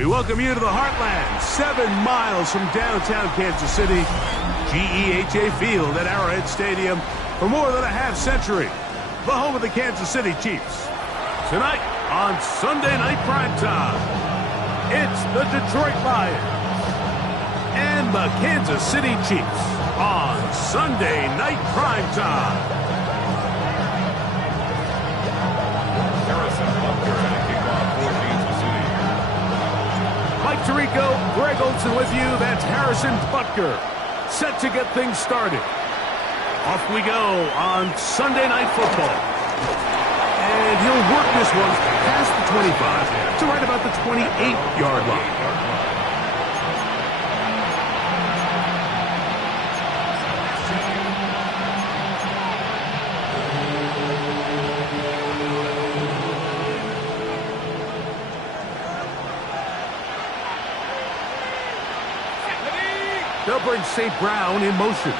We welcome you to the Heartland, 7 miles from downtown Kansas City. GEHA Field at Arrowhead Stadium for more than a half-century. The home of the Kansas City Chiefs. Tonight on Sunday Night Primetime, it's the Detroit Lions and the Kansas City Chiefs on Sunday Night Primetime. Mike Tirico, Greg Olson with you. That's Harrison Butker, set to get things started. Off we go on Sunday Night Football. And he'll work this one past the 25 to right about the 28-yard line. They'll bring St. Brown in motion.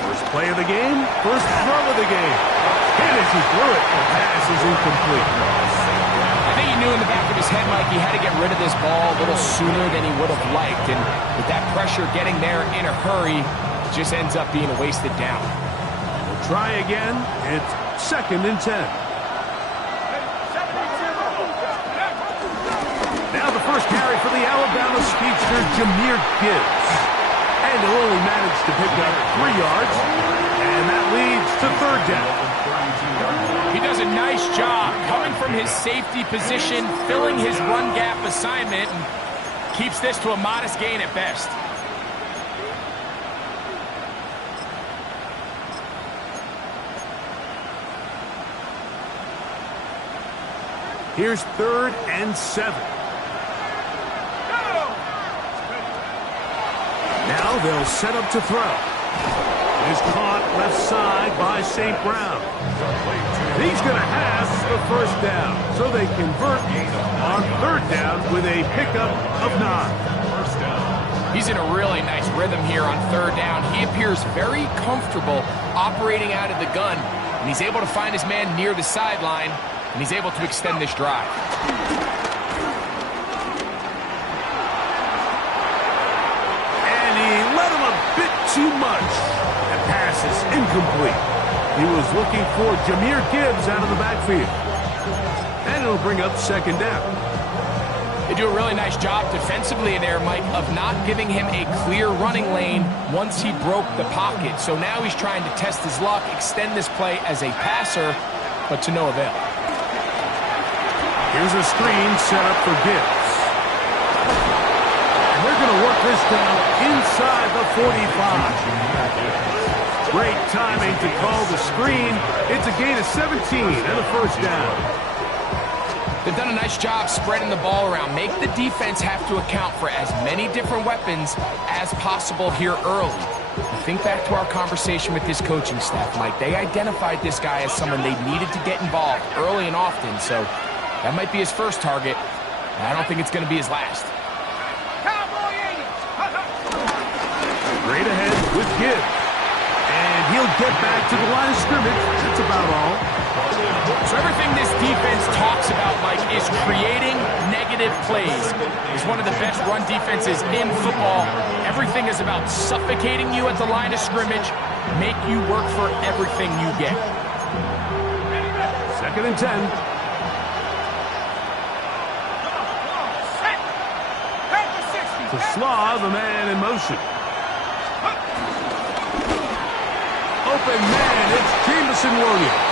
First play of the game, first throw of the game. And as he threw it, the pass is incomplete. I think he knew in the back of his head, Mike, he had to get rid of this ball a little sooner than he would have liked. And with that pressure getting there in a hurry, it just ends up being a wasted down. We'll try again. It's 2nd and 10. Now the first carry for the Alabama speedster, Jahmyr Gibbs. And he'll only manage to pick up 3 yards. And that leads to 3rd down. He does a nice job coming from his safety position, filling his run gap assignment, and keeps this to a modest gain at best. Here's 3rd and 7. Now they'll set up to throw. It is caught left side by St. Brown. He's going to have the 1st down, so they convert on 3rd down with a pickup of 9. He's in a really nice rhythm here on 3rd down. He appears very comfortable operating out of the gun, and he's able to find his man near the sideline, and he's able to extend this drive. And he let him a bit too much. That pass is incomplete. He was looking for Jahmyr Gibbs out of the backfield. And it'll bring up 2nd down. They do a really nice job defensively there, Mike, of not giving him a clear running lane once he broke the pocket. So now he's trying to test his luck, extend this play as a passer, but to no avail. Here's a screen set up for Gibbs. And they're going to work this down inside the 45. Great timing to call the screen. It's a gain of 17 and a 1st down. They've done a nice job spreading the ball around. Make the defense have to account for as many different weapons as possible here early. Think back to our conversation with this coaching staff, Mike. They identified this guy as someone they needed to get involved early and often, so that might be his first target. I don't think it's going to be his last. Straight ahead with Gibbs. And he'll get back to the line of scrimmage. That's about all. So everything this defense talks about, Mike, is creating negative plays. It's one of the best run defenses in football. Everything is about suffocating you at the line of scrimmage, make you work for everything you get. 2nd and 10. To Slaw, the man in motion. Open man, it's Jameson Williams.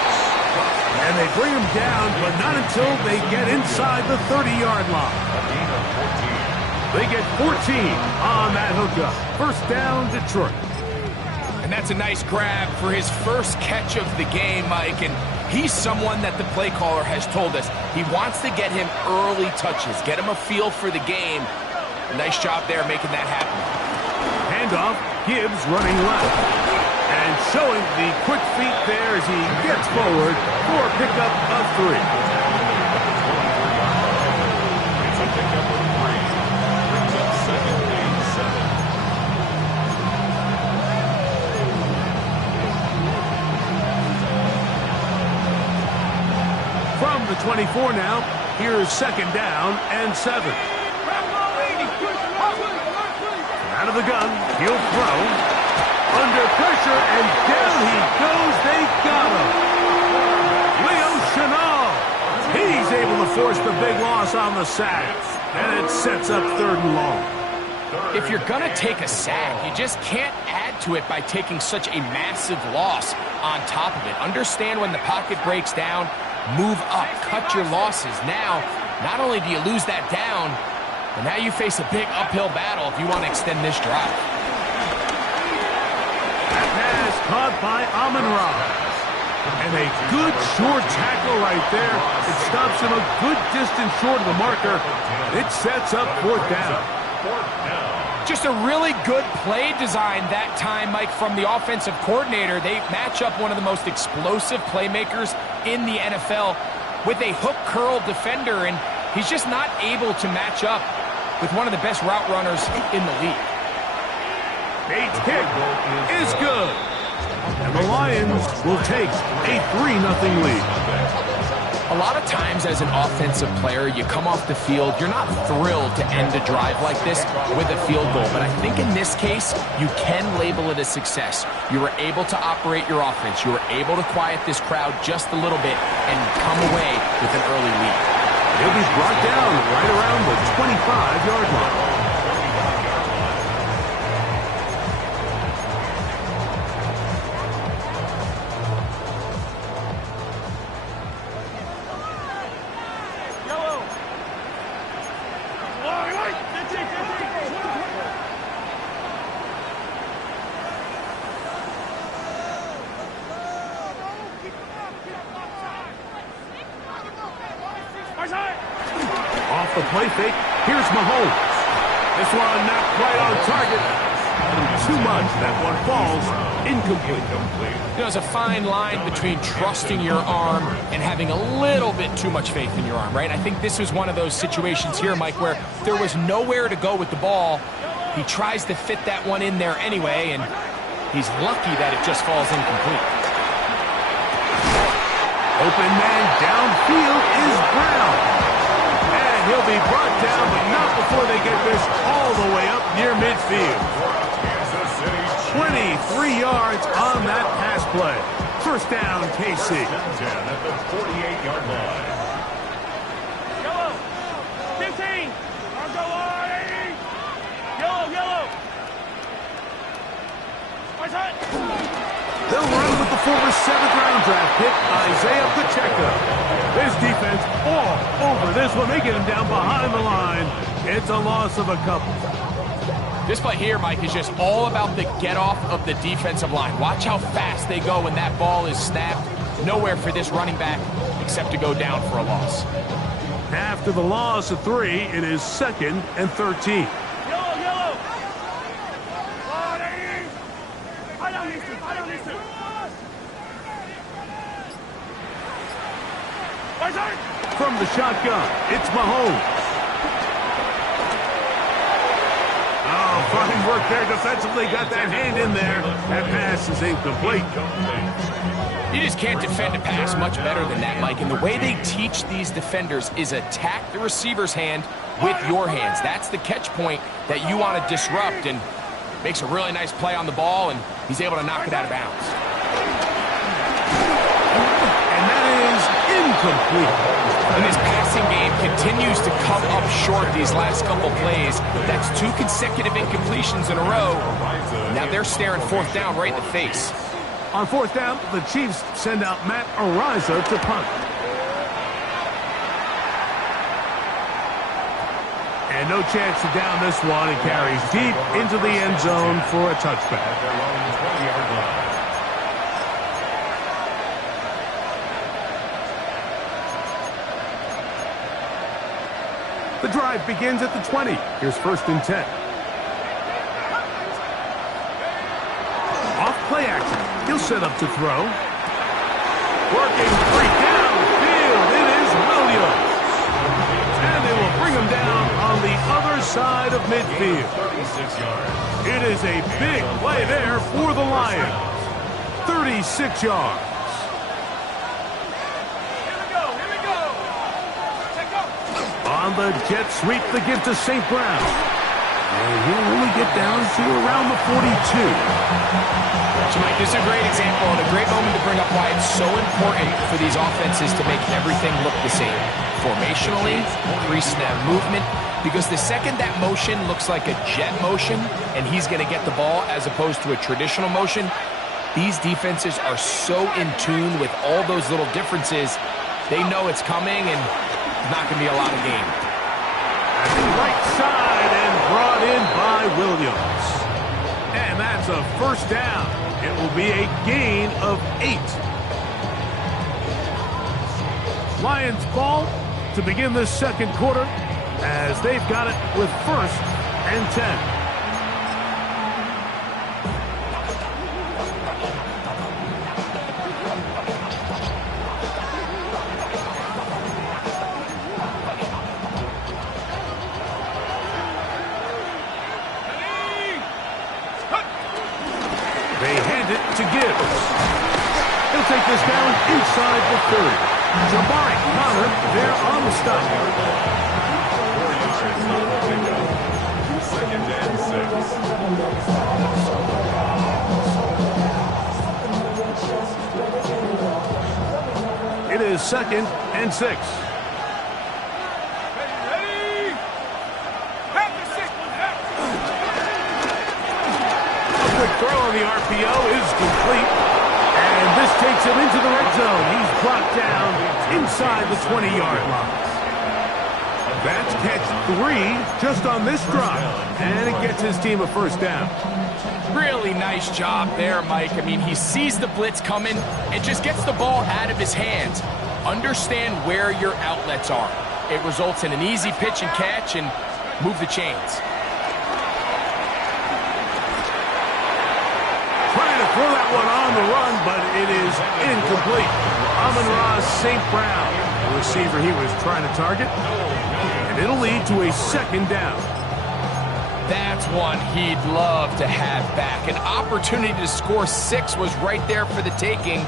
And they bring him down, but not until they get inside the 30-yard line. They get 14 on that hookup. 1st down, Detroit. And that's a nice grab for his first catch of the game, Mike. And he's someone that the play caller has told us he wants to get him early touches, get him a feel for the game. Nice job there making that happen. Handoff, Gibbs running left. And showing the quick feet there as he gets forward for a pickup of 3. It's a pickup of 3. Brings up 2nd and 7. From the 24 now. Here's second down and 7. Out of the gun, he'll throw. Under pressure, and down he goes. They got him. Leo Chenal. He's able to force the big loss on the sack. And it sets up 3rd and long. If you're going to take a sack, you just can't add to it by taking such a massive loss on top of it. Understand when the pocket breaks down, move up, cut your losses. Now, not only do you lose that down, but now you face a big uphill battle if you want to extend this drive. That pass caught by Amon-Ra. And a good short tackle right there. It stops him a good distance short of the marker. It sets up 4th down. Just a really good play design that time, Mike, from the offensive coordinator. They match up one of the most explosive playmakers in the NFL with a hook curl defender, and he's just not able to match up with one of the best route runners in the league. Bates' kick is good. And the Lions will take a 3-0 lead. A lot of times as an offensive player, you come off the field, you're not thrilled to end a drive like this with a field goal. But I think in this case, you can label it a success. You were able to operate your offense. You were able to quiet this crowd just a little bit and come away with an early lead. He'll be brought down right around the 25-yard line. Off the play fake, here's Mahomes. This one not quite on target. Too much. That one falls incomplete. You know, there's a fine line between trusting your arm and having a little bit too much faith in your arm, right? I think this was one of those situations here, Mike, where there was nowhere to go with the ball. He tries to fit that one in there anyway, and he's lucky that it just falls incomplete. Open man downfield is Brown. And he'll be brought down, but not before they get this all the way up near midfield. 23 yards on that pass play. First down, KC. At the 48-yard line. Yellow. 15. I'll go on. Yellow. What's that? They'll run with the former 7th-round draft pick, Isaiah Pacheco. This defense all over this one. They get him down behind the line. It's a loss of a couple. This play here, Mike, is just all about the get-off of the defensive line. Watch how fast they go when that ball is snapped. Nowhere for this running back except to go down for a loss. After the loss of 3, it is 2nd and 13. Yellow. I don't need to. From the shotgun, it's Mahomes. Oh, fine work there defensively. Got that hand in there. That pass is incomplete. You just can't defend a pass much better than that, Mike. And the way they teach these defenders is attack the receiver's hand with your hands. That's the catch point that you want to disrupt, and makes a really nice play on the ball, and he's able to knock it out of bounds. And that is incomplete. And this passing game continues to come up short these last couple plays. That's 2 consecutive incompletions in a row. Now they're staring 4th down right in the face. On 4th down, the Chiefs send out Matt Ariza to punt. And no chance to down this one. It carries deep into the end zone for a touchback. The drive begins at the 20. Here's 1st and 10. Off play action. He'll set up to throw. Working free downfield. It is Williams. And they will bring him down on the other side of midfield. 36 yards. It is a big play there for the Lions. 36 yards. On the jet sweep, the give to St. Brown. And he'll only get down to around the 42. So, Mike, this is a great example and a great moment to bring up why it's so important for these offenses to make everything look the same. Formationally, pre-snap movement, because the second that motion looks like a jet motion and he's going to get the ball as opposed to a traditional motion, these defenses are so in tune with all those little differences, they know it's coming and it's not going to be a lot of game. At the right side and brought in by Williams. And that's a first down. It will be a gain of 8. Lions ball to begin this second quarter as they've got it with 1st and 10. They hand it to Gibbs. He'll take this down inside the 30. Jabari Connor there on the stop. 2nd and 6. It is 2nd and 6. Throw on the RPO is complete, and this takes him into the red zone. He's brought down inside the 20-yard line. That's catch 3 just on this drive, and it gets his team a first down. Really nice job there, Mike. I mean, he sees the blitz coming and just gets the ball out of his hands. Understand where your outlets are. It results in an easy pitch and catch and move the chains. Throw that one on the run, but it is incomplete. Amon-Ra St. Brown, the receiver he was trying to target, and it'll lead to a second down. That's one he'd love to have back. An opportunity to score 6 was right there for the taking.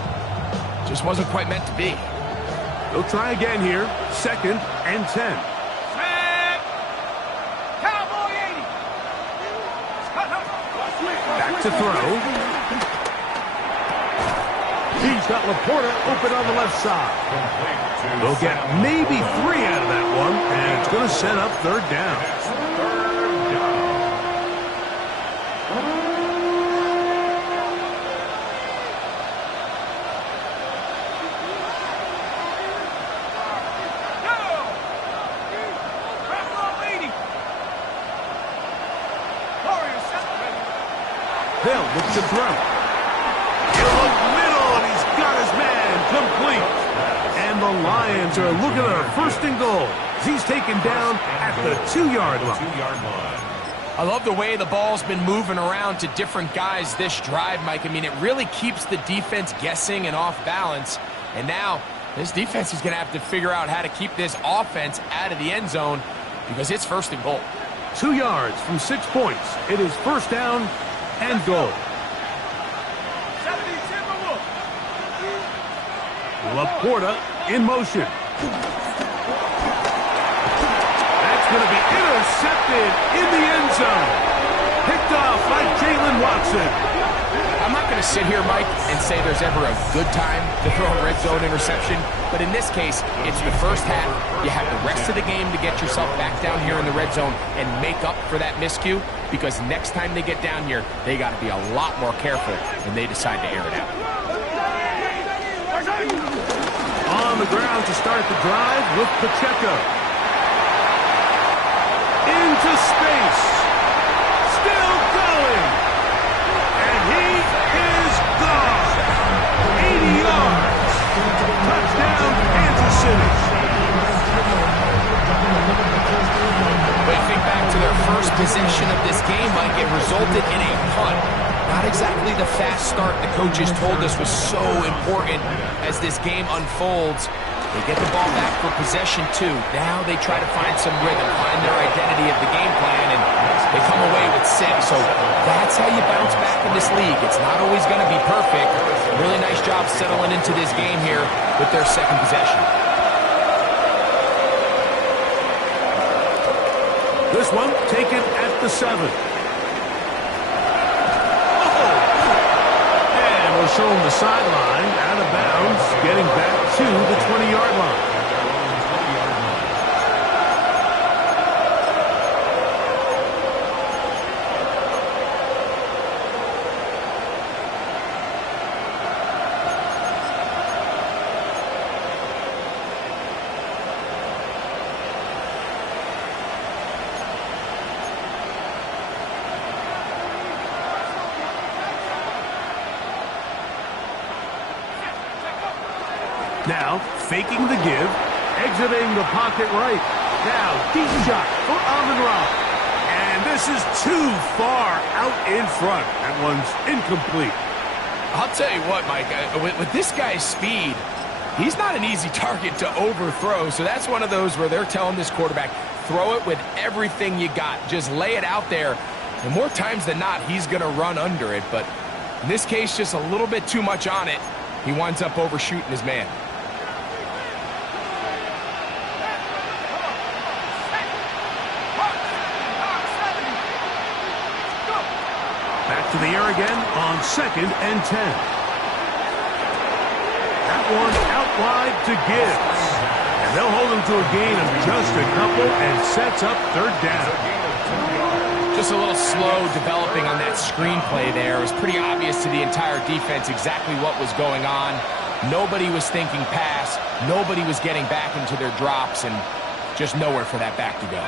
Just wasn't quite meant to be. They'll try again here, 2nd and 10. Back to throw. He's got Laporta open on the left side. They'll get maybe 3 out of that one, and it's going to set up 3rd down. They'll look to throw. Complete. And the Lions are looking at a 1st and goal. He's taken down at the 2-yard line. I love the way the ball's been moving around to different guys this drive, Mike. I mean, it really keeps the defense guessing and off balance. And now this defense is going to have to figure out how to keep this offense out of the end zone because it's 1st and goal. 2 yards from 6 points. It is 1st down and goal. Laporta in motion. That's going to be intercepted in the end zone. Picked off by Jalen Watson. I'm not going to sit here, Mike, and say there's ever a good time to throw a red zone interception, but in this case, it's the first half. You have the rest of the game to get yourself back down here in the red zone and make up for that miscue, because next time they get down here, they got to be a lot more careful when they decide to air it out. On the ground to start the drive with Pacheco. Into space. Still going. And he is gone. 80 yards. Touchdown, Kansas City. But you think back to their first possession of this game, Mike, it resulted in a punt. Not exactly the fast start the coaches told us was so important as this game unfolds. They get the ball back for possession 2. Now they try to find some rhythm, find their identity of the game plan, and they come away with 6. So that's how you bounce back in this league. It's not always going to be perfect. Really nice job settling into this game here with their second possession. This one taken at the 7. And we'll show him the sideline, out of bounds, getting back to the 20-yard line. Now, faking the give, exiting the pocket right. Now, deep shot for Amon-Ra. And this is too far out in front. That one's incomplete. I'll tell you what, Mike, with this guy's speed, he's not an easy target to overthrow. So that's one of those where they're telling this quarterback, throw it with everything you got. Just lay it out there. And more times than not, he's going to run under it. But in this case, just a little bit too much on it. He winds up overshooting his man. To the air again on 2nd and 10. That one out wide to Gibbs. And they'll hold him to a gain of just a couple and sets up 3rd down. Just a little slow developing on that screenplay there. It was pretty obvious to the entire defense exactly what was going on. Nobody was thinking pass. Nobody was getting back into their drops, and just nowhere for that back to go.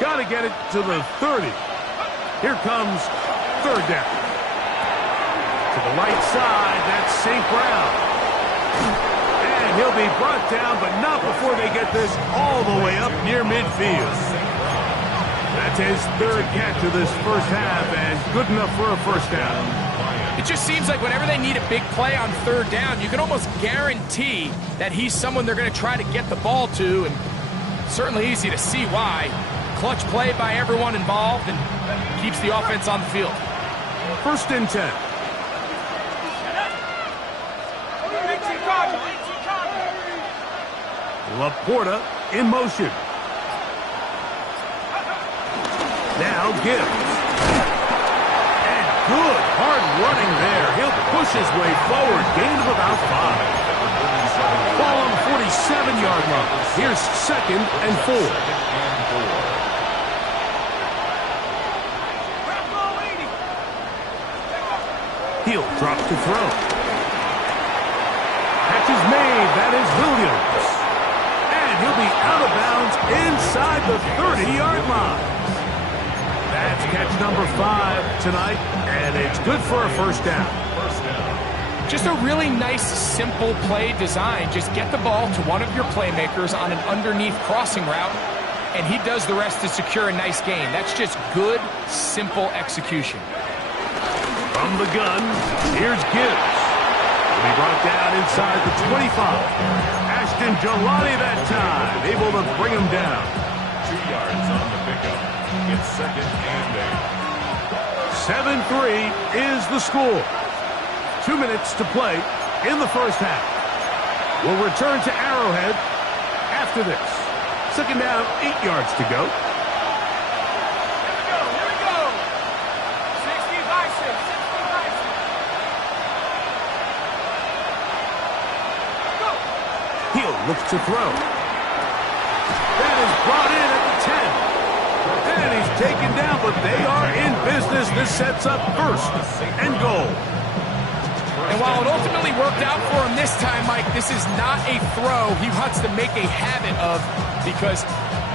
Got to get it to the 30. Here comes 3rd down. To the right side, that's St. Brown. And he'll be brought down, but not before they get this all the way up near midfield. That's his 3rd catch of this first half, and good enough for a first down. It just seems like whenever they need a big play on 3rd down, you can almost guarantee that he's someone they're going to try to get the ball to, and certainly easy to see why. Clutch play by everyone involved and keeps the offense on the field. 1st and 10. Laporta in motion. Now Gibbs. And good hard running there. He'll push his way forward. Gain of about 5. Ball on the 47-yard line. Here's 2nd and 4. He'll drop to throw. Catch is made. That is Williams. And he'll be out of bounds inside the 30-yard line. That's catch number 5 tonight, and it's good for a first down. Just a really nice, simple play design. Just get the ball to one of your playmakers on an underneath crossing route, and he does the rest to secure a nice gain. That's just good, simple execution. From the gun, here's Gibbs. Will be brought down inside the 25. Ashton Jelani that time, able to bring him down. 2 yards on the pickup. It's 2nd and 8. 7-3 is the score. 2 minutes to play in the first half. We'll return to Arrowhead after this. 2nd down, 8 yards to go. Looks to throw. That is brought in at the 10. And he's taken down, but they are in business. This sets up 1st and goal. And while it ultimately worked out for him this time, Mike, this is not a throw he wants to make a habit of, because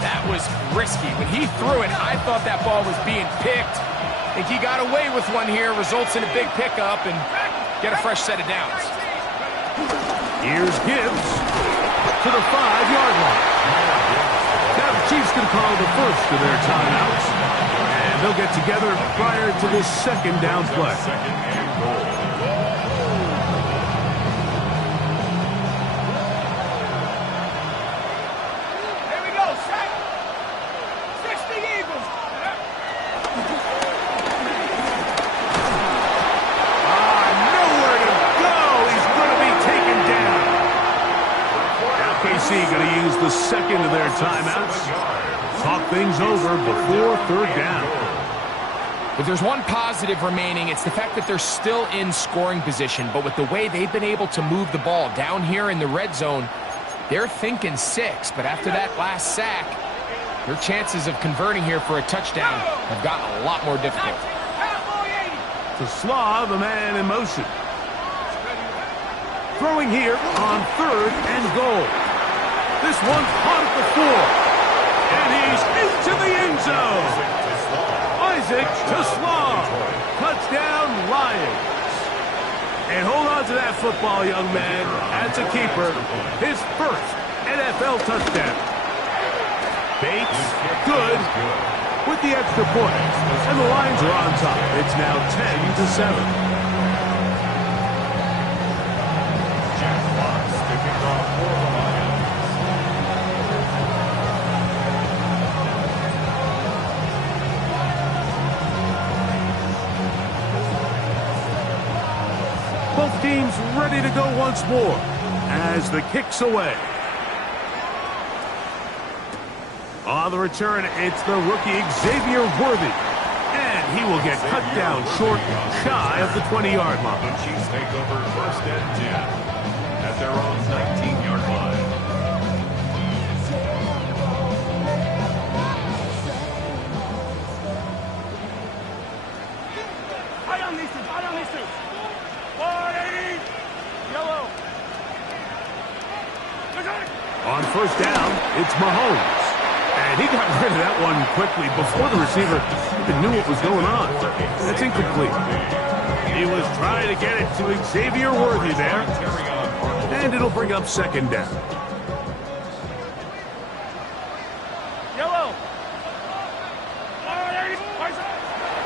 that was risky. When he threw it, I thought that ball was being picked. I think he got away with one here, results in a big pickup, and get a fresh set of downs. Here's Gibbs to the 5-yard line. Now the Chiefs can call the first of their timeouts, and they'll get together prior to this 2nd down play. 2nd and goal. Here we go, set. 60 Eagles. Nowhere to go. He's going to be taken down. Now KC going to use the the second of their timeouts. Talk things over before third down. If there's one positive remaining, it's the fact that they're still in scoring position. But with the way they've been able to move the ball down here in the red zone, they're thinking 6. But after that last sack, their chances of converting here for a touchdown have gotten a lot more difficult. To Slaw, the man in motion. Throwing here on 3rd and goal. This one hot at the 4. And he's into the end zone. Isaac to Slaw. Touchdown, Lions. And hold on to that football, young man. That's a keeper. His first NFL touchdown. Bates, good, with the extra point. And the Lions are on top. It's now 10-7. Both teams ready to go once more as the kick's away. On the return, it's the rookie Xavier Worthy. And he will get cut down short, shy of the 20-yard line. The Chiefs take over 1st and 10 at their own 19-yard line. On 1st down, it's Mahomes. And he got rid of that one quickly before the receiver even knew what was going on. That's incomplete. He was trying to get it to Xavier Worthy there. And it'll bring up 2nd down.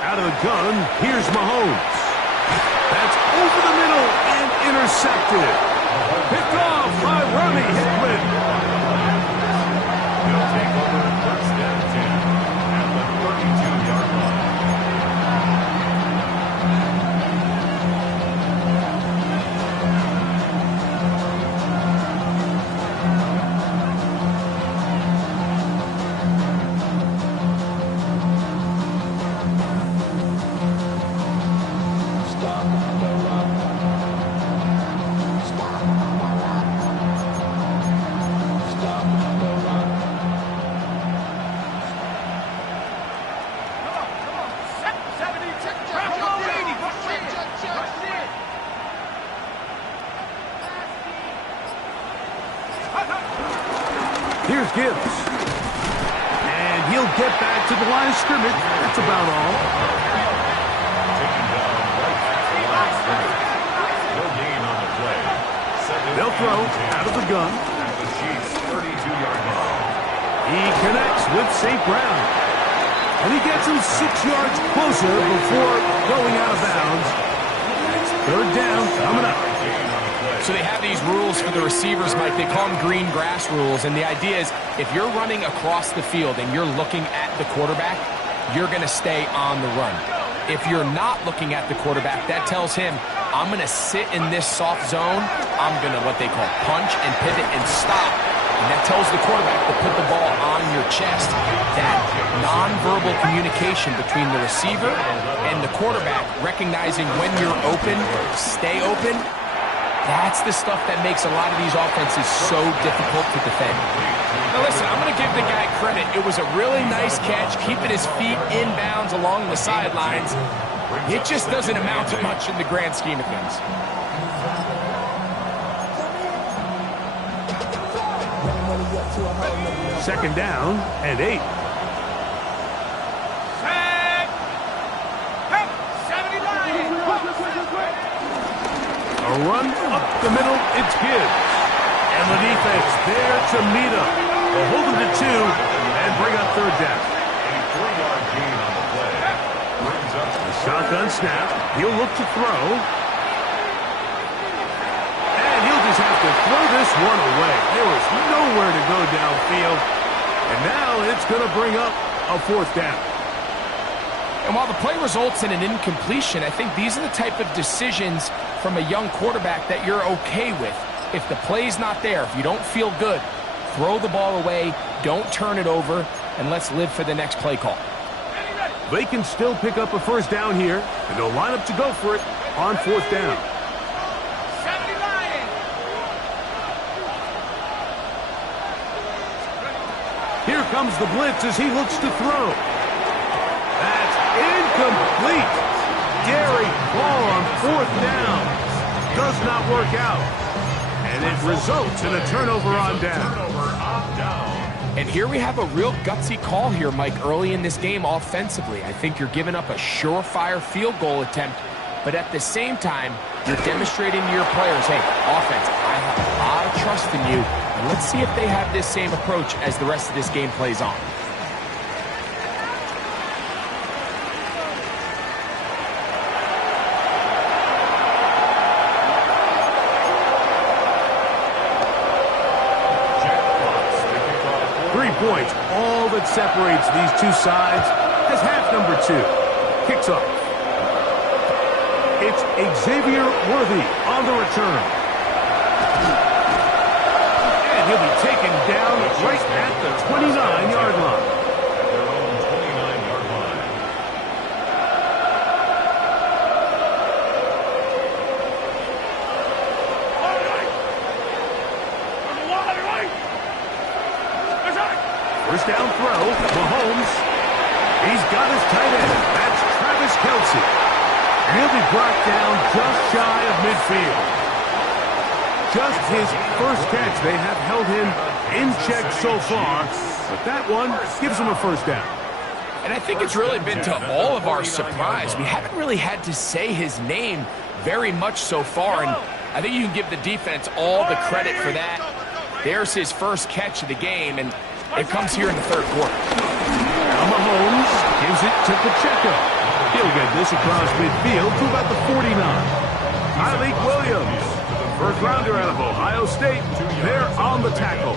Out of the gun, here's Mahomes. That's over the middle and intercepted. Picked off by Ronnie Hickman. He'll take over 1st and 10 at the 32-yard line. Here's Gibbs. And he'll get back to the line of scrimmage. That's about all. Taken down right at the line of scrimmage. No gain on the play. They'll throw out of the gun. At the Chiefs' 32-yard line. He connects with St. Brown. And he gets him 6 yards closer before going out of bounds. It's 3rd down coming up. So they have these rules for the receivers, Mike. They call them green grass rules. And the idea is if you're running across the field and you're looking at the quarterback, you're going to stay on the run. If you're not looking at the quarterback, that tells him, I'm going to sit in this soft zone. I'm going to what they call punch and pivot and stop. And that tells the quarterback to put the ball on your chest. That nonverbal communication between the receiver and the quarterback, recognizing when you're open, stay open, that's the stuff that makes a lot of these offenses so difficult to defend. Now listen, I'm going to give the guy credit. It was a really nice catch, keeping his feet inbounds along the sidelines. It just doesn't amount to much in the grand scheme of things. Second down and 8. A run up the middle, it's Gibbs. And the defense there to meet him. They'll hold him to 2 and bring up 3rd down. A 3-yard gain on the play. Brings up the shotgun snap. He'll look to throw. And he'll just have to throw this one away. There was nowhere to go downfield. And now it's going to bring up a 4th down. And while the play results in an incompletion, I think these are the type of decisions from a young quarterback that you're okay with. If the play's not there, if you don't feel good, Throw the ball away, don't turn it over, and let's live for the next play call. They can still pick up a first down here, and they'll line up to go for it on fourth down. 70 Lions. Here comes the blitz as he looks to throw. That's incomplete. Daring ball on fourth down. Does not work out. And it results in a turnover on down. And here we have a real gutsy call here, Mike, early in this game offensively. I think you're giving up a surefire field goal attempt, but at the same time, you're demonstrating to your players, hey, offense, I have a lot of trust in you, and let's see if they have this same approach as the rest of this game plays on. Points, all that separates these two sides, as half number 2 kicks off. It's Xavier Worthy on the return. And he'll be taken down right at the 29-yard line. Their own 29-yard line. First down throw, Mahomes. He's got his tight end. That's Travis Kelce. And he'll be brought down just shy of midfield. Just his first catch. They have held him in check so far, but that one gives him a first down. And I think it's really been to all of our surprise. We haven't really had to say his name very much so far, and I think you can give the defense all the credit for that. There's his first catch of the game, and it comes here in the third quarter. Now Mahomes gives it to Pacheco. He'll get this across midfield to about the 49. Tyreek Williams, first rounder out of Ohio State, there on the tackle.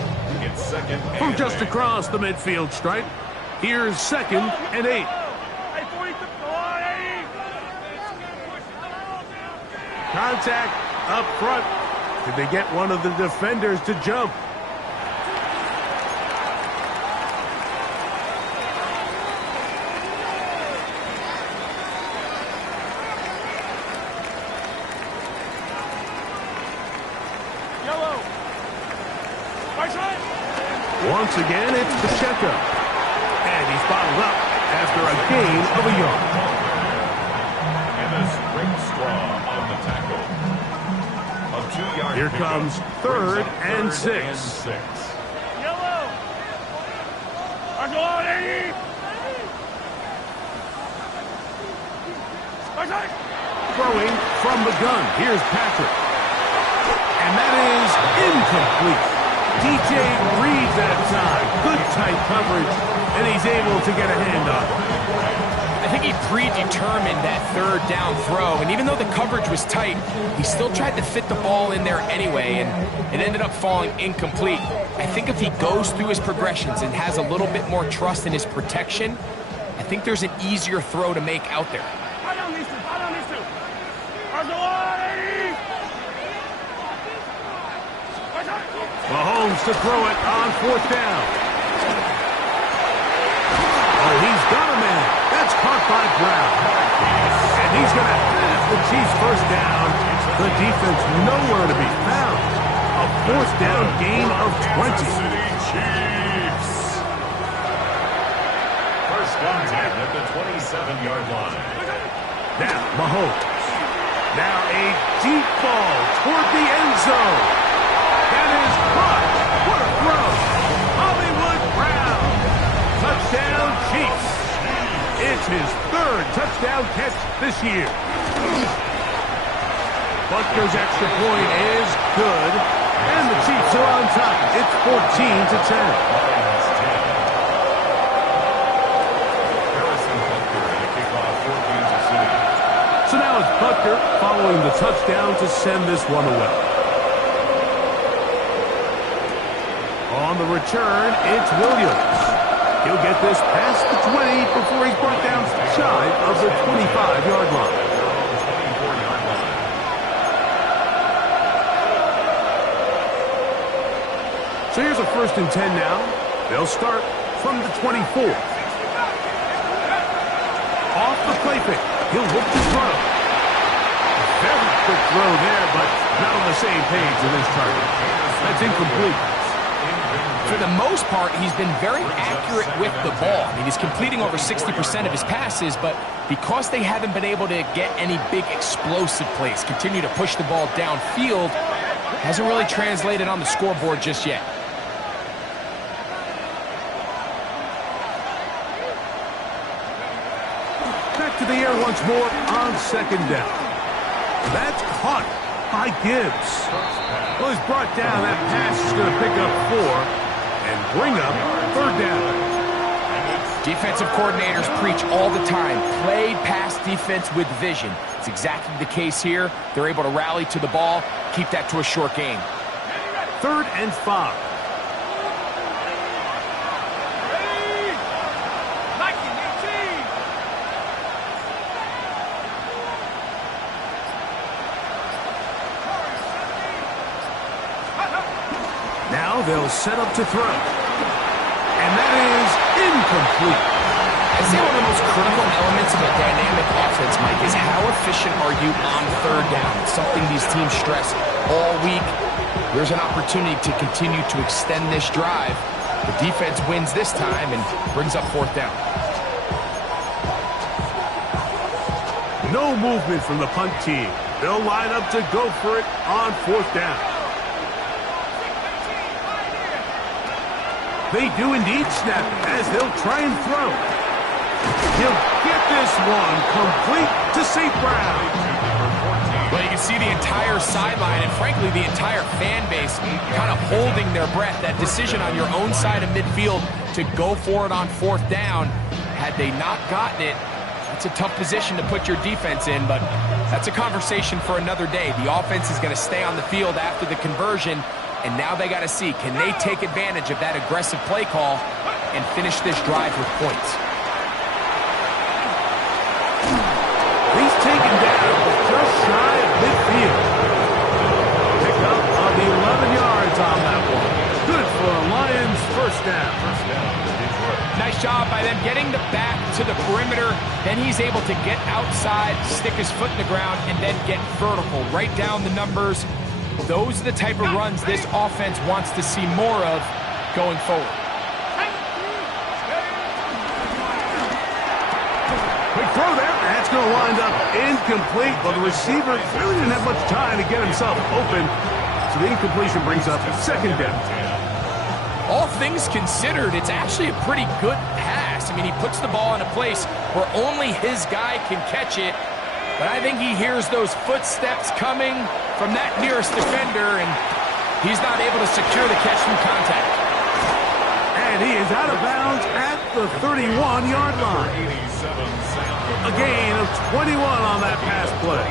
From just across the midfield stripe, here's 2nd and 8. Contact up front. Did they get one of the defenders to jump? Once again, it's Pacheco. And he's bottled up after a gain of a yard. And a spring straw on the tackle. A 2-yard Here comes 3rd and 6. Yellow. Throwing from the gun. Here's Patrick. And that is incomplete. DJ reads that time. Good tight coverage, and he's able to get a hand on it. I think he predetermined that third down throw, and even though the coverage was tight, he still tried to fit the ball in there anyway, and it ended up falling incomplete. I think if he goes through his progressions and has a little bit more trust in his protection, I think there's an easier throw to make out there. Mahomes to throw it on 4th down. Oh, he's got a man. That's caught by Brown. And he's going to have the Chiefs first down. The defense nowhere to be found. A 4th down gain of 20. Chiefs. First down 10 at the 27-yard line. Now, Mahomes. Now a deep ball toward the end zone. That is caught. What a throw. Hollywood Brown. Touchdown, Chiefs. It's his 3rd touchdown catch this year. Butker's extra point is good. And the Chiefs are on top. It's 14-10. So now it's Butker following the touchdown to send this one away. On the return, it's Williams. He'll get this past the 20 before he's brought down shy of the 25-yard line. So here's a 1st and 10 now. They'll start from the 24. Off the play fake. He'll look to throw. Very quick throw there, but not on the same page in this target. That's incomplete. For the most part, he's been very accurate with the ball. I mean, he's completing over 60% of his passes, but because they haven't been able to get any big explosive plays, continue to push the ball downfield, hasn't really translated on the scoreboard just yet. Back to the air once more on 2nd down. That's caught by Gibbs. Well, he's brought down. That pass is going to pick up 4 and bring up 3rd down. Defensive coordinators preach all the time, play pass defense with vision. It's exactly the case here. They're able to rally to the ball, keep that to a short game. 3rd and 5. Now they'll set up to throw. And that is incomplete. I'd say one of the most critical elements of a dynamic offense, Mike, is how efficient are you on 3rd down? It's something these teams stress all week. There's an opportunity to continue to extend this drive. The defense wins this time and brings up 4th down. No movement from the punt team. They'll line up to go for it on 4th down. They do indeed snap it as they'll try and throw. He'll get this one complete to St. Brown. Well, you can see the entire sideline and, frankly, the entire fan base kind of holding their breath. That decision on your own side of midfield to go for it on 4th down, had they not gotten it, that's a tough position to put your defense in, but that's a conversation for another day. The offense is going to stay on the field after the conversion, and now they got to see, can they take advantage of that aggressive play call and finish this drive with points? He's taken down just shy of midfield. Pick up on the 11 yards on that one. Good for a Lions 1st down. Nice job by them getting the back to the perimeter. Then he's able to get outside, stick his foot in the ground, and then get vertical. Right down the numbers. Those are the type of runs this offense wants to see more of going forward. Quick throw there. That's going to wind up incomplete. But the receiver really didn't have much time to get himself open. So the incompletion brings up 2nd down. All things considered, it's actually a pretty good pass. I mean, he puts the ball in a place where only his guy can catch it. But I think he hears those footsteps coming from that nearest defender, and he's not able to secure the catch from contact. And he is out of bounds at the 31-yard line. A gain of 21 on that pass play.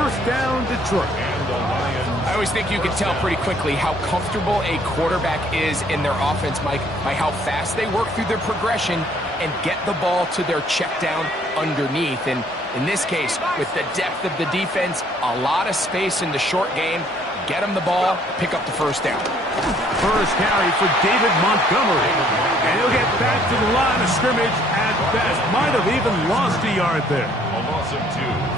1st down, Detroit. I always think you can tell pretty quickly how comfortable a quarterback is in their offense, Mike, by how fast they work through their progression and get the ball to their check down underneath. And in this case, with the depth of the defense, a lot of space in the short game, get them the ball, pick up the 1st down. First carry for David Montgomery. And he'll get back to the line of scrimmage at best. Might have even lost a yard there. A loss of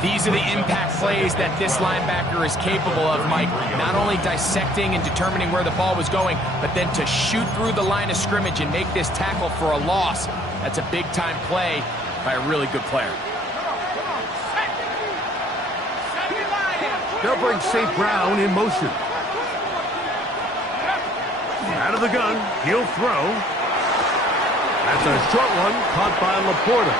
2. These are the impact plays that this linebacker is capable of, Mike. Not only dissecting and determining where the ball was going, but then to shoot through the line of scrimmage and make this tackle for a loss. That's a big-time play by a really good player. They'll bring St. Brown in motion. Out of the gun, he'll throw. That's a short one, caught by Laporta.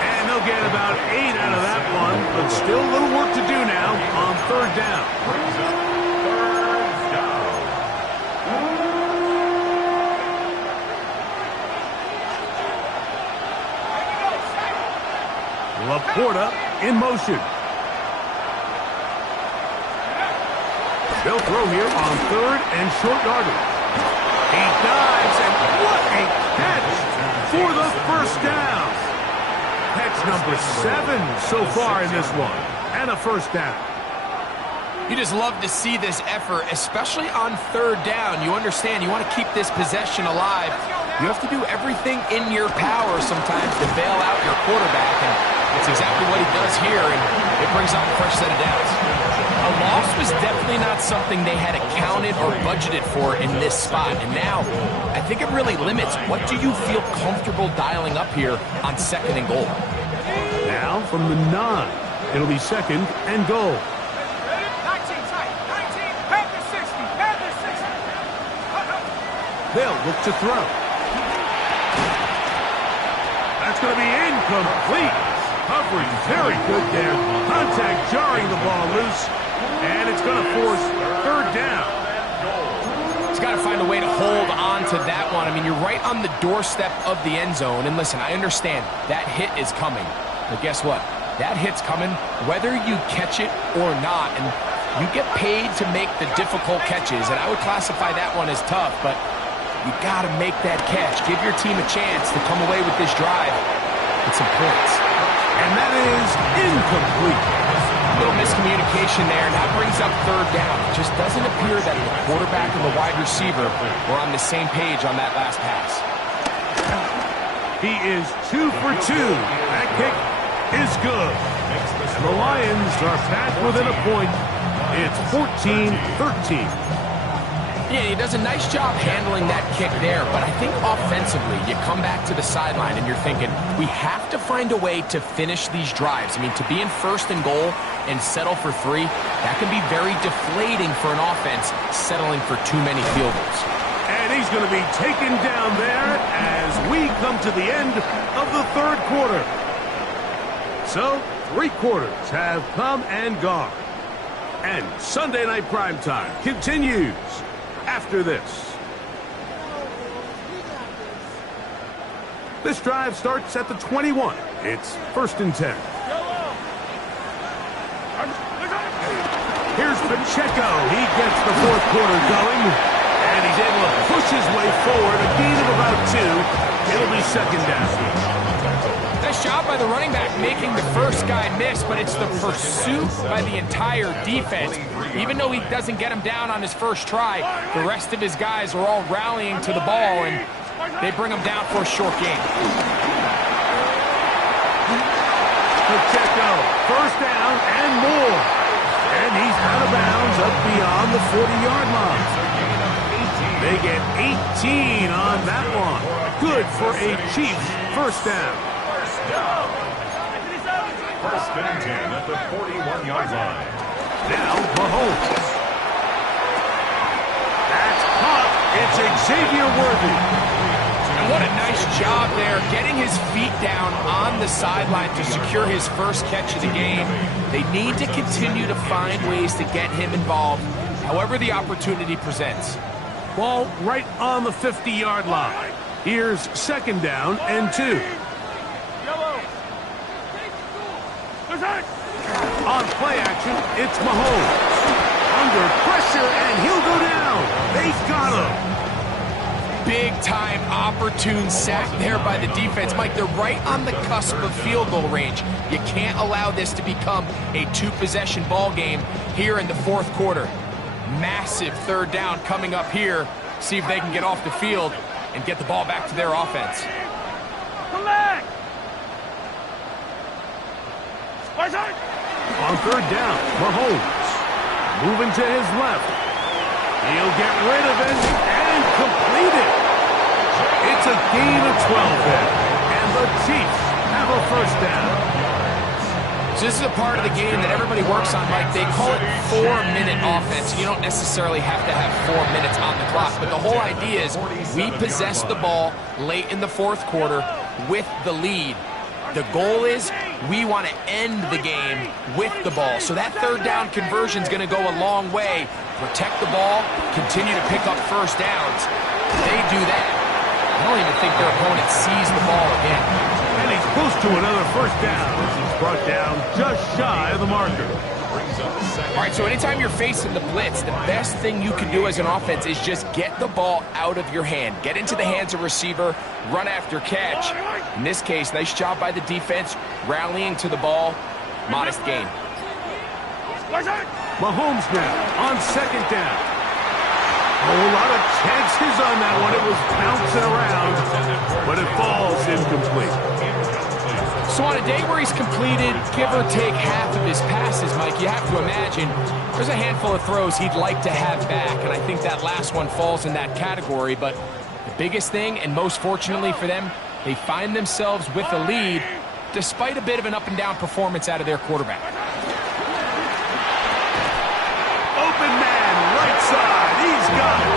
And they'll get about 8 out of that one, but still a little work to do now on 3rd down. Laporta in motion. They'll throw here on 3rd and short yardage. He dives, and what a catch for the 1st down. Catch number 7 so far in this one, and a 1st down. You just love to see this effort, especially on third down. You understand, you want to keep this possession alive. You have to do everything in your power sometimes to bail out your quarterback, and it's exactly what he does here, and it brings out a fresh set of downs. A loss was definitely not something they had accounted or budgeted for in this spot, and now I think it really limits what do you feel comfortable dialing up here on 2nd and goal. Now from the 9, it'll be 2nd and goal. 19 tight, 19, Panthers 60, Panthers 60. They'll look to throw. That's going to be incomplete. Coverage very good there. Contact jarring the ball loose. And it's going to force 3rd down. He's got to find a way to hold on to that one. I mean, you're right on the doorstep of the end zone. And listen, I understand that hit is coming. But guess what? That hit's coming whether you catch it or not. And you get paid to make the difficult catches. And I would classify that one as tough. But you got to make that catch. Give your team a chance to come away with this drive with some points. And that is incomplete. A little miscommunication there. That brings up 3rd down. It just doesn't appear that the quarterback and the wide receiver were on the same page on that last pass. He is 2 for 2. That kick is good. And the Lions are back within a point. It's 14-13. Yeah, he does a nice job handling that kick there, but I think offensively, you come back to the sideline and you're thinking, we have to find a way to finish these drives. I mean, to be in 1st and goal and settle for 3, that can be very deflating for an offense settling for too many field goals. And he's going to be taken down there as we come to the end of the 3rd quarter. So, 3 quarters have come and gone. And Sunday Night Primetime continues after this. This drive starts at the 21. It's 1st and 10. Here's Pacheco. He gets the 4th quarter going, and he's able to push his way forward. A gain of about 2. It'll be 2nd down. Nice job by the running back making the first guy miss, but it's the pursuit by the entire defense. Even though he doesn't get him down on his first try, the rest of his guys are all rallying to the ball, and they bring him down for a short gain. Pacheco, 1st down and more. And he's out of bounds up beyond the 40-yard line. They get 18 on that one. Good for a Chiefs 1st down. 1st and 10 at the 41-yard line. Now Mahomes. That's caught. It's Xavier Worthy. And what a nice job there, getting his feet down on the sideline to secure his first catch of the game. They need to continue to find ways to get him involved, however the opportunity presents. Ball right on the 50-yard line. Here's 2nd down and 2. On play action, it's Mahomes. Under pressure, and he'll go down. They've got him. Big-time opportune sack there by the defense. Mike, they're right on the cusp of field goal range. You can't allow this to become a 2-possession ball game here in the 4th quarter. Massive 3rd down coming up here. See if they can get off the field and get the ball back to their offense. Come back! On 3rd down, Mahomes. Moving to his left. He'll get rid of it and complete it. It's a gain of 12 there. And the Chiefs have a 1st down. So this is a part of the game that everybody works on, Mike. They call it 4-minute offense. You don't necessarily have to have 4 minutes on the clock, but the whole idea is we possess the ball late in the 4th quarter with the lead. The goal is we want to end the game with the ball. So that 3rd down conversion is going to go a long way. Protect the ball, continue to pick up 1st downs. If they do that, I don't even think their opponent sees the ball again. And he's close to another 1st down as he's brought down just shy of the marker. All right, so anytime you're facing the blitz, the best thing you can do as an offense is just get the ball out of your hand. Get into the hands of receiver, run after catch. In this case, nice job by the defense, rallying to the ball. Modest gain. Mahomes now on second down. A whole lot of chances on that one. It was bouncing around, but it falls incomplete. So on a day where he's completed, give or take half of his passes, Mike, you have to imagine there's a handful of throws he'd like to have back, and I think that last one falls in that category. But the biggest thing, and most fortunately for them, they find themselves with a lead despite a bit of an up-and-down performance out of their quarterback. Open man, right side, he's got it.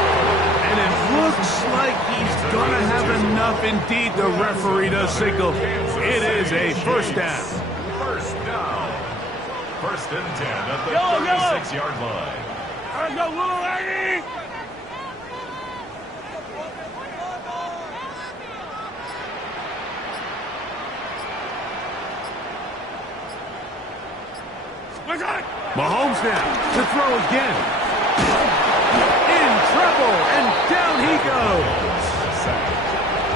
And it looks like he's going to have enough. Indeed, the referee does signal. It is a first down. First down. First and 10 at the 36-yard line. Let's go, little lady! Mahomes now to throw again. In trouble, and down he goes.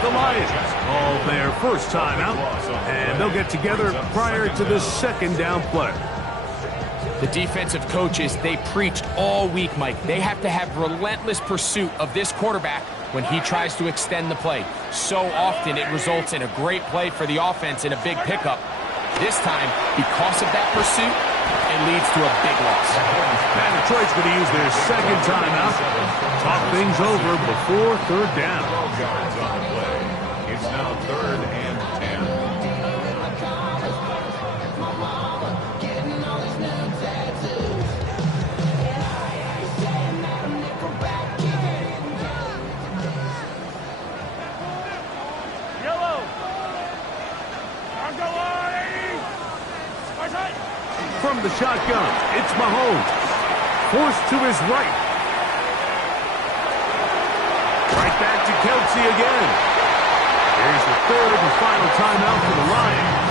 The Lions call their first time out, and they'll get together prior to the second down play. The defensive coaches, they preached all week, Mike. They have to have relentless pursuit of this quarterback when he tries to extend the play. So often it results in a great play for the offense and a big pickup. This time, because of that pursuit, it leads to a big loss. And Detroit's going to use their second timeout. Talk things over before third down. 12 yards on the play. It's now third and 10. From the shotgun, it's Mahomes. Forced to his right. Right back to Kelsey again. Here's the third and final timeout for the Lions.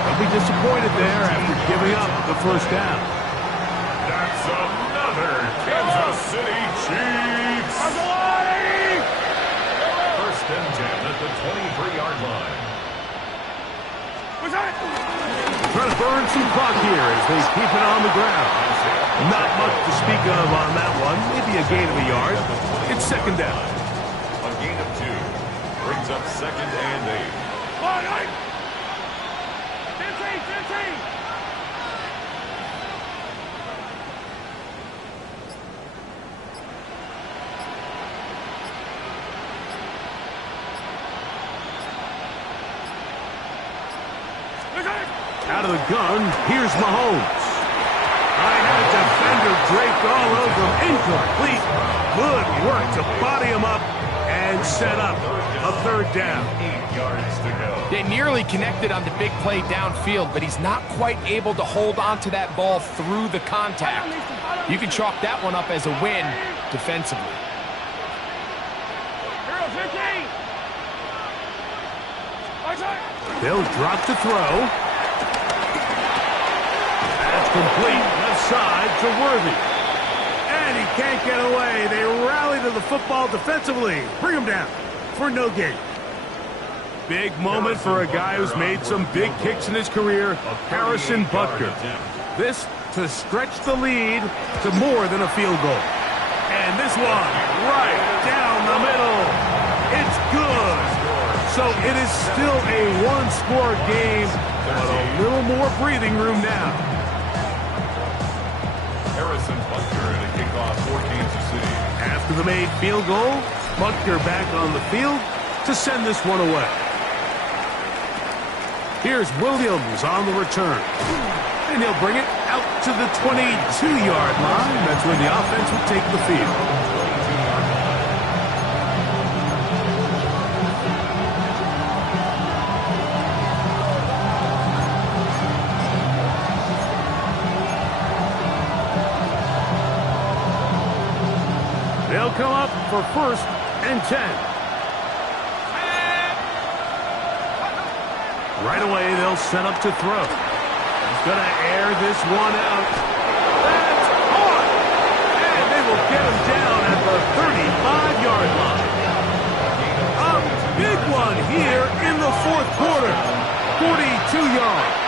They'll be disappointed there after giving up the first down. That's another Kansas City Chiefs. First and 10 at the 23-yard line. Trying to burn some clock here as they keep it on the ground. Not much to speak of on that one. Maybe a gain of a yard. It's second down. A gain of 2 brings up second and 8. 15! Out of the gun, here's Mahomes. I had a defender draped all over him. Incomplete. Good work to body him up and set up a third down. 8 yards to go. They nearly connected on the big play downfield, but he's not quite able to hold on to that ball through the contact. You can chalk that one up as a win defensively. They'll drop the throw. Complete left side to Worthy. And he can't get away. They rally to the football defensively. Bring him down for no gain. Big moment for a guy who's made some big kicks in his career, Harrison Butker. This to stretch the lead to more than a field goal. And this one right down the middle. It's good. So it is still a one-score game, but a little more breathing room now. Harrison Butker at a kickoff for Kansas City. After the made field goal, Butker back on the field to send this one away. Here's Williams on the return. And he'll bring it out to the 22-yard line. That's when the offense will take the field. They'll come up for first and 10. Right away, they'll set up to throw. He's going to air this one out. That's caught! And they will get him down at the 35-yard line. A big one here in the fourth quarter. 42 yards.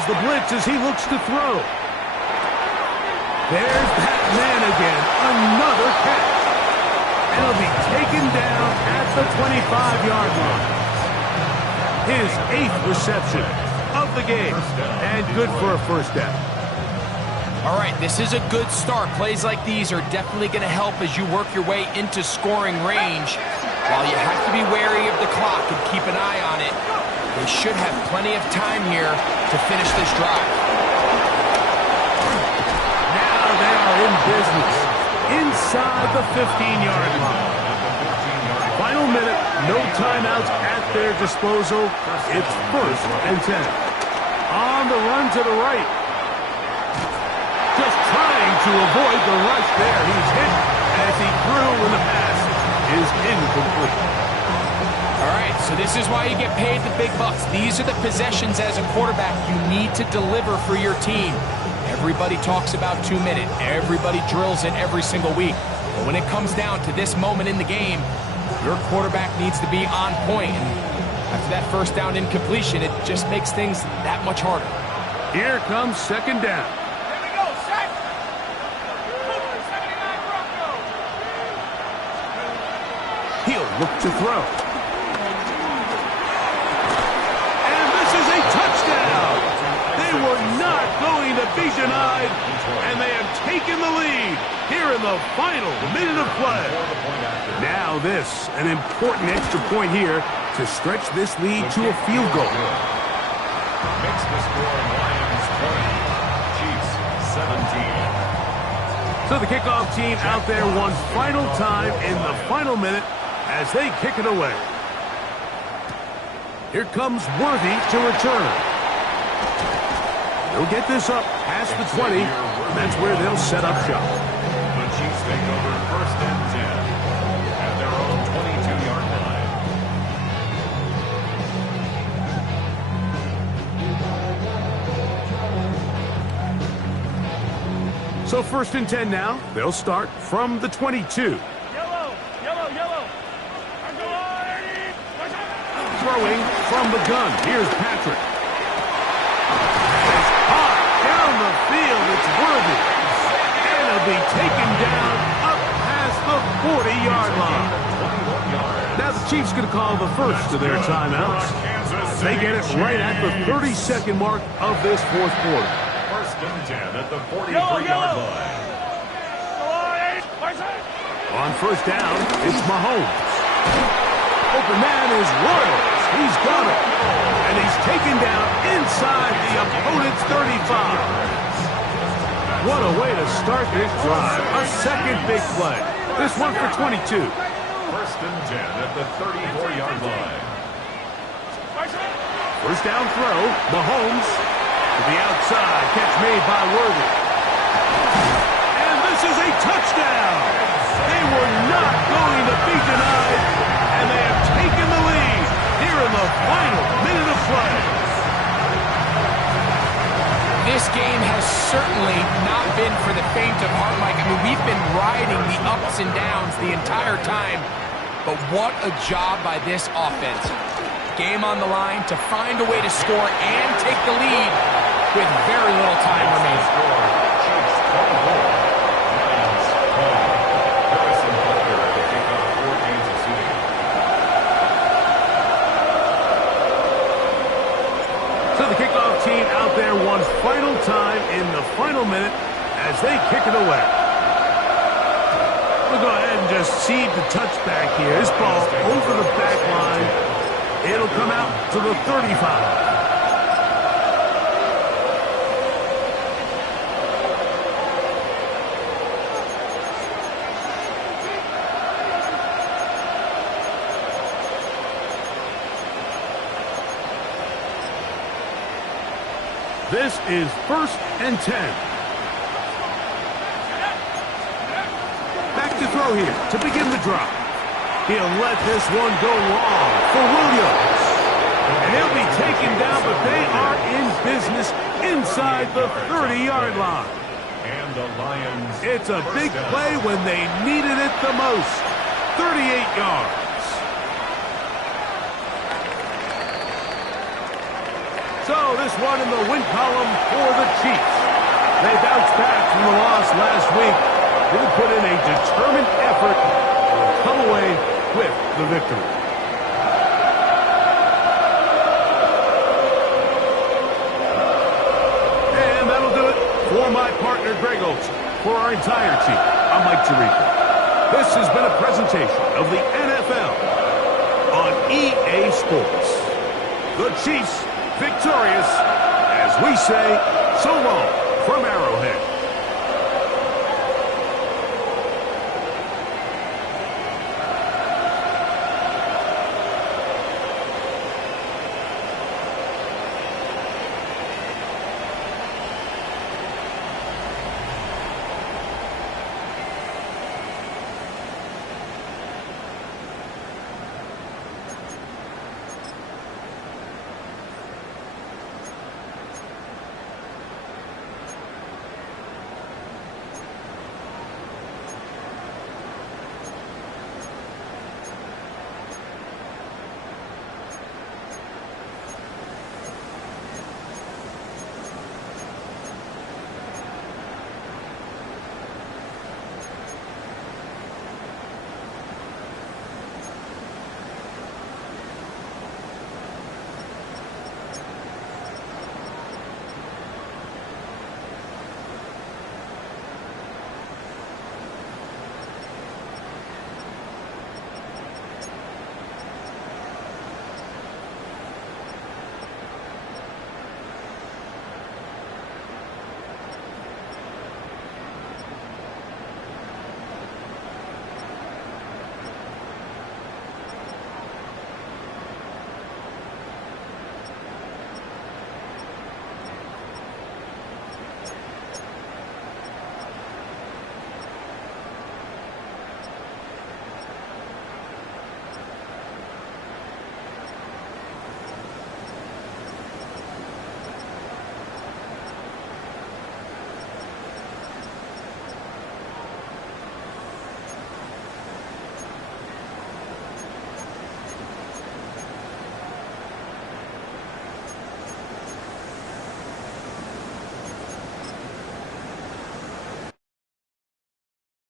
Here's the blitz as he looks to throw. There's that man again. Another catch. And he'll be taken down at the 25-yard line. His 8th reception of the game. And good for a first down. All right, this is a good start. Plays like these are definitely going to help as you work your way into scoring range. While you have to be wary of the clock and keep an eye on it, they should have plenty of time here to finish this drive. Now they are in business inside the 15-yard line. Final minute, no timeouts at their disposal. It's 1st and 10. On the run to the right. Just trying to avoid the rush there. He's hit as he threw when the pass is incomplete. All right, so this is why you get paid the big bucks. These are the possessions as a quarterback you need to deliver for your team. Everybody talks about 2 minutes. Everybody drills it every single week. But when it comes down to this moment in the game, your quarterback needs to be on point. And after that first down incompletion, it just makes things that much harder. Here comes 2nd down. Here we go, set. 79 Bronco. He'll look to throw. And this is a touchdown. They were not going to be denied, and they have taken the lead here in the final minute of play. Now this, an important extra point here to stretch this lead to a field goal. Makes the score Lions 20, Chiefs 17. So the kickoff team out there one final time in the final minute as they kick it away. Here comes Worthy to return. They'll get this up past the 20, and that's where they'll set up shop. The Chiefs take over 1st and 10 at their own 22-yard line. So 1st and 10 now. They'll start from the 22. Yellow. Throwing from the gun. Here's Patrick. It's hot down the field. It's Worthy. And he'll be taken down up past the 40-yard line. Now the Chiefs going to call the first of their timeouts. They get it right at the 32nd mark of this 4th quarter. 1st and 10 at the 43-yard line. On 1st down, it's Mahomes. Open man is Royals. He's got it. And he's taken down inside the opponent's 35. What a way to start this drive. A second big play. This one for 22. 1st and 10 at the 34-yard line. 1st down throw. Mahomes to the outside. Catch made by Worthy. And this is a touchdown. They were not going to be denied, and they have taken the lead here in the final minute of play. This game has certainly not been for the faint of heart, Mike. I mean, we've been riding the ups and downs the entire time, but what a job by this offense. Game on the line to find a way to score and take the lead with very little time remaining. Chiefs 24, Lions 12. Harrison Butker at the kickoff for Kansas City. So the kickoff team out there one final time in the final minute as they kick it away. We'll go ahead and just seed the touchback here. This ball over the back line. It'll come out to the 35. This is 1st and 10. Back to throw here to begin the drive. He'll let this one go long for Williams. And he'll be taken down, but they are in business inside the 30-yard line. And the Lions. It's a big play when they needed it the most. 38 yards. So So this one in the win column for the Chiefs. They bounced back from the loss last week. They put in a determined effort and come away with the victory. And that'll do it for my partner, Greg Olson. For our entire team, I'm Mike Tirico. This has been a presentation of the NFL on EA Sports. The Chiefs victorious, as we say, so long from Arrowhead.